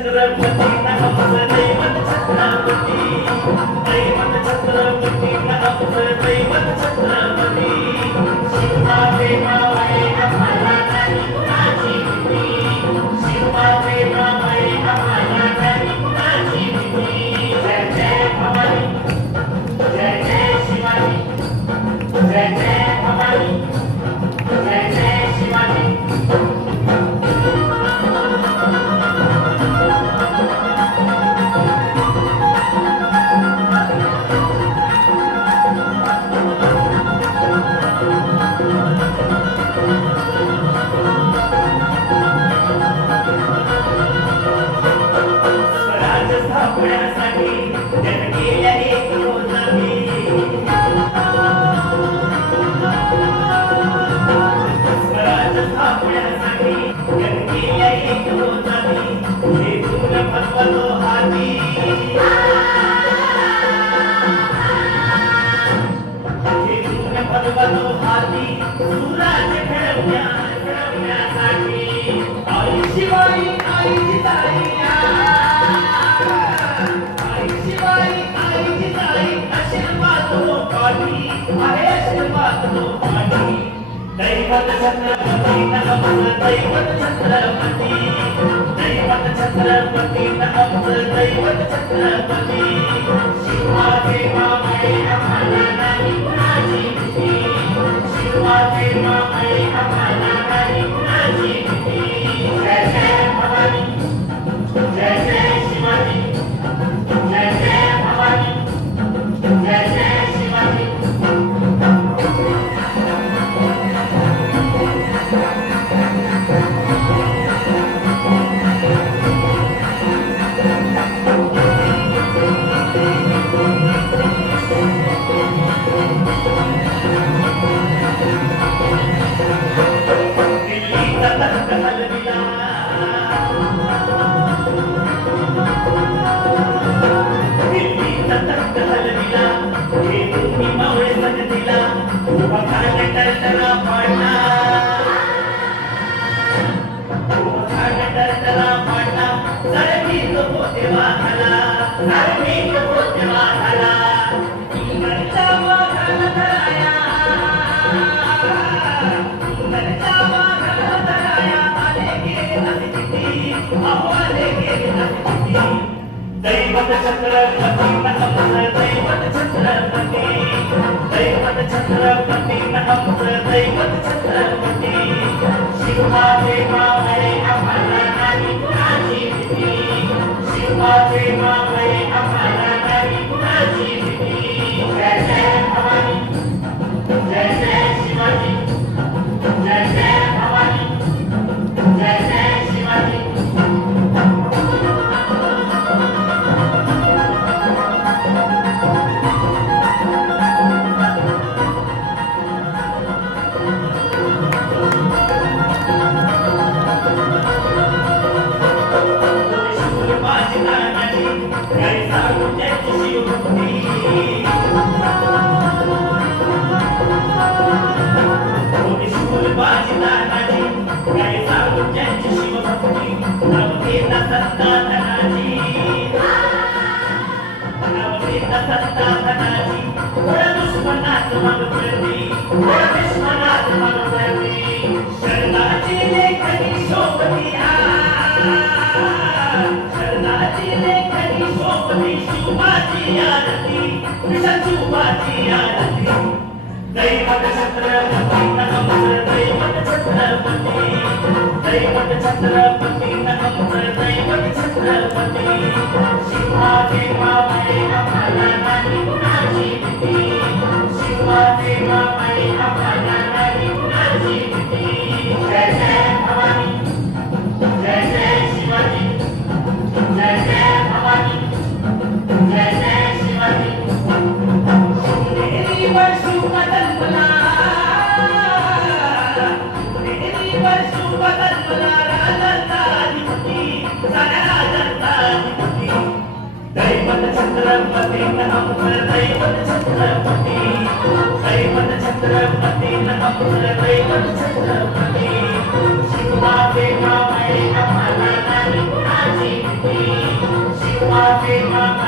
छत्रपती नामचं दैवत छत्रपती दैवत छत्रपती नामचं दैवत छत्रपती शिवाजी मावळे आम्हाला नाही कुणाची भीती शिवाजी मावळे आम्हाला नाही कुणाची भीती जय जय भवानी जय जय शिवाजी जय जय भवानी जय जय शिवाजी स्थापण्यासाठी जग गेल्या एक रोजनी स्वराज स्थापण्यासाठी जग गेल्या एक रोजनी हे गुण फसवतो हाती हे गुण फसवतो हाती सुराज घडवण्यासाठी आई शिवाई आई जिजाई दैवत छत्रपती नामचं दैवत छत्रपती दैवत छत्रपती नामचं दैवत छत्रपती शिवाजी मावळे आम्हाला नाही कुणाची भीती शिवाजी मावळे आम्हाला नाही कुणाची भीती जय जय भवानी जय जय शिवाजी जय जय भवानी जय जय शिवाजी दैवत छत्रपती नामचं दैवत छत्रपती दैवत छत्रपती नामचं दैवत छत्रपती शिवाजी मावळे आम्हाला नाही कुणाची भीती शिवाजी मावळे आम्हाला नाही कुणाची भीती जय जय भवानी जय जय शिवाजी जय जय भवानी जय जय शिवाजी दैवत छत्रपती नामचं दैवत छत्रपती दैवत छत्रपती नामचं दैवत छत्रपती शिवाजी मावळे आम्हाला नाही कुणाची भीती शिवाजी मावळे आम्हाला नाही कुणाची भीती जय जय भवानी जय जय शिवाजी जय जय भवानी जय जय शिवाजी दैवत छत्रपती नामचं दैवत छत्रपती दैवत छत्रपती नामचं दैवत छत्रपती शिवाजी मावळे आम्हाला नाही कुणाची भीती माझे नाम